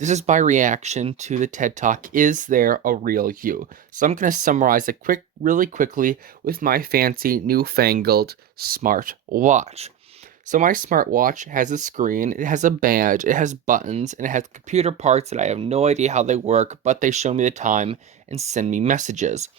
This is my reaction to the TED Talk, Is There a Real You? So I'm going to summarize it really quickly with my fancy newfangled smart watch. So my smartwatch has a screen, it has a band, it has buttons, and it has computer parts that I have no idea how they work, but they show me the time and send me messages.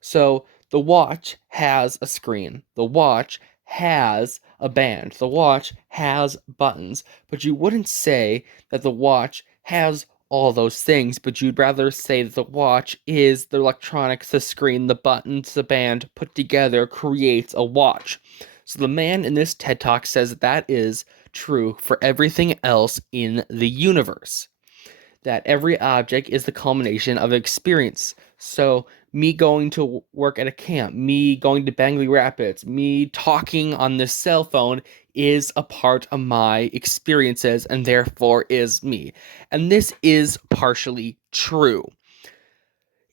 So the watch has a screen. The watch has a band. The watch has buttons. But you wouldn't say that the watch has all those things, but you'd rather say that the watch is the electronics, the screen, the buttons, the band put together creates a watch. So the man in this TED Talk says that is true for everything else in the universe, that every object is the culmination of experience. So, me going to work at a camp, me going to Bangley Rapids, me talking on this cell phone is a part of my experiences and therefore is me. And this is partially true.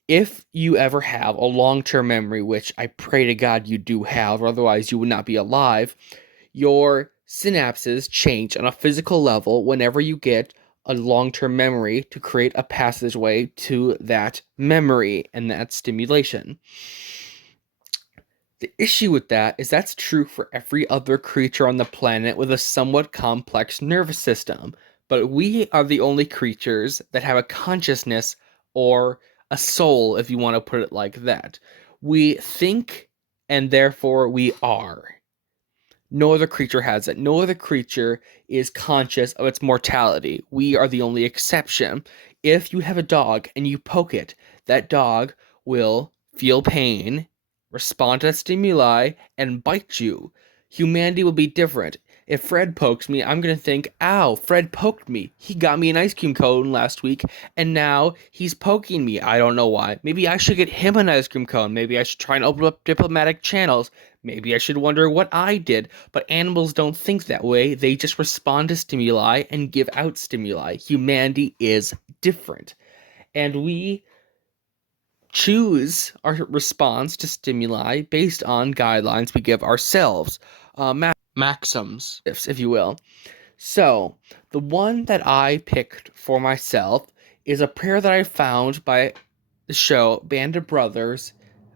If you ever have a long term memory, which I pray to God you do have, or otherwise you would not be alive, your synapses change on a physical level whenever you get a long term memory to create a passageway to that memory and that stimulation. The issue with that is that's true for every other creature on the planet with a somewhat complex nervous system, but we are the only creatures that have a consciousness or a soul, if you want to put it like that. We think and therefore we are. No other creature has it. No other creature is conscious of its mortality. We are the only exception. If you have a dog and you poke it, that dog will feel pain, respond to stimuli, and bite you. Humanity will be different. If Fred pokes me, I'm going to think, ow, Fred poked me. He got me an ice cream cone last week, and now he's poking me. I don't know why. Maybe I should get him an ice cream cone. Maybe I should try and open up diplomatic channels. Maybe I should wonder what I did. But animals don't think that way. They just respond to stimuli and give out stimuli. Humanity is different. And we choose our response to stimuli based on guidelines we give ourselves, maxims, if you will. So, the one that I picked for myself is a prayer that I found by the show Band of Brothers,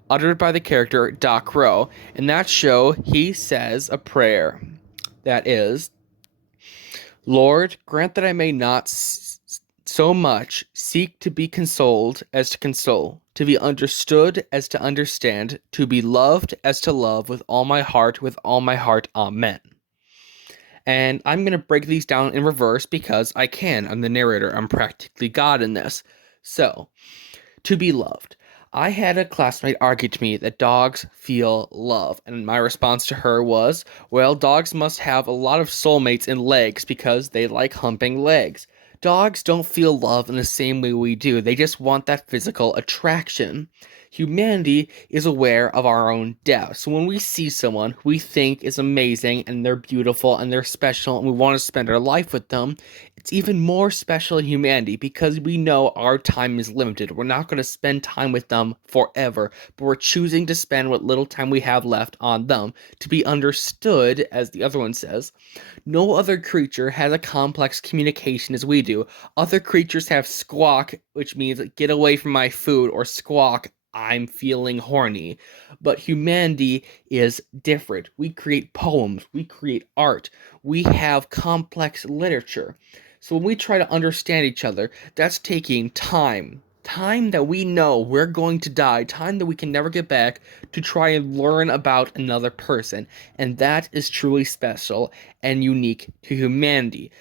uttered by the character Doc Rowe. In that show, he says a prayer that is, Lord, grant that I may not so much seek to be consoled as to console, to be understood as to understand, to be loved as to love with all my heart, with all my heart. Amen. And I'm going to break these down in reverse because I can. I'm the narrator. I'm practically God in this. So, to be loved. I had a classmate argue to me that dogs feel love, and my response to her was, well, dogs must have a lot of soulmates in legs because they like humping legs. Dogs don't feel love in the same way we do, they just want that physical attraction. Humanity is aware of our own depth. So when we see someone we think is amazing and they're beautiful and they're special and we want to spend our life with them, it's even more special in humanity because we know our time is limited. We're not going to spend time with them forever, but we're choosing to spend what little time we have left on them to be understood, as the other one says. No other creature has a complex communication as we do. Other creatures have squawk, which means get away from my food, or squawk, I'm feeling horny. But humanity is different. We create poems, we create art, we have complex literature. So when we try to understand each other, that's taking time. Time that we know we're going to die, time that we can never get back to try and learn about another person. And that is truly special and unique to humanity.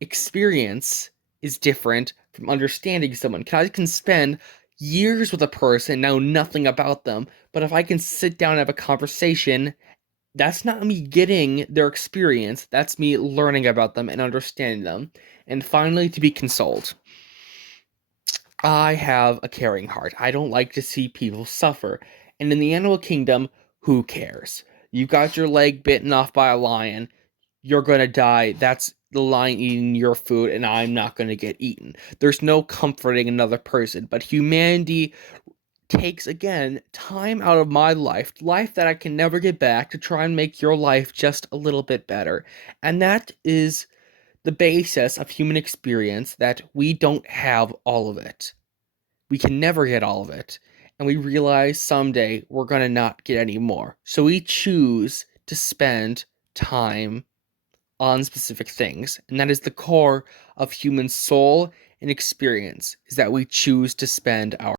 Experience is different from understanding someone. I can spend years with a person, know nothing about them, but if I can sit down and have a conversation, that's not me getting their experience, that's me learning about them and understanding them. And finally, to be consoled. I have a caring heart. I don't like to see people suffer. And in the animal kingdom, who cares? You got your leg bitten off by a lion, you're gonna die. That's the lion eating your food, and I'm not gonna get eaten. There's no comforting another person, but humanity takes again time out of my life that I can never get back, to try and make your life just a little bit better. And that is the basis of human experience that we don't have all of it. We can never get all of it. And we realize someday we're going to not get any more. So we choose to spend time on specific things. And that is the core of human soul and experience, is that we choose to spend our